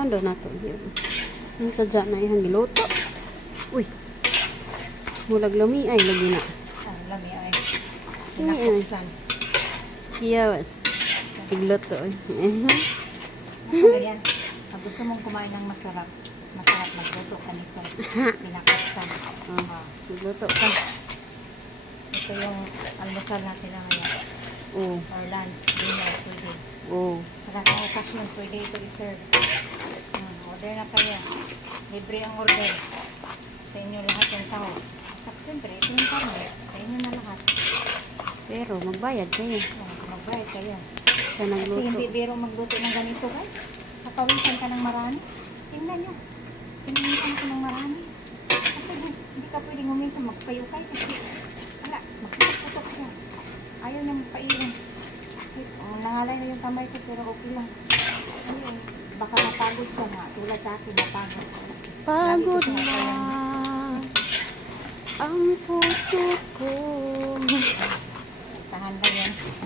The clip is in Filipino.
Ano na to? Yung sadya na ihang giluto. Uy. Mulag lami ay lagi na. Lami ay. Lami ay. Pinakuksan. Yes. Tigluto. Ganyan. Pag gusto mong kumain ng masarap, magluto ka nito. Pinakuksan. Tigluto ka. Ito yung almusal natin na ngayon. Oh. Or lunch, dinner, pwede. Oh. Sa transaction, pwede ito i-serve. Order na kayo. Libre ang order. Sa inyo lahat yung sahod. Siyempre, ito yung kami. Sa inyo na lahat. Pero magbayad kayo. Magbayad kayo. Sa Kasi nagluto. hindi biro magluto ng ganito, guys. Kapawisan ka ng marami. Tingnan nyo. Tingnan ka ng marami. Kasi hindi ka pwedeng huminto magpayukay. Kasi wala, magputok siya. Ayaw niya magpaiwan. Nangalay na yung kamay ko pero okay lang. Ayun, baka napagod siya nga. Tulad sa akin, napagod. Pagod na ang puso ko. Tahan lang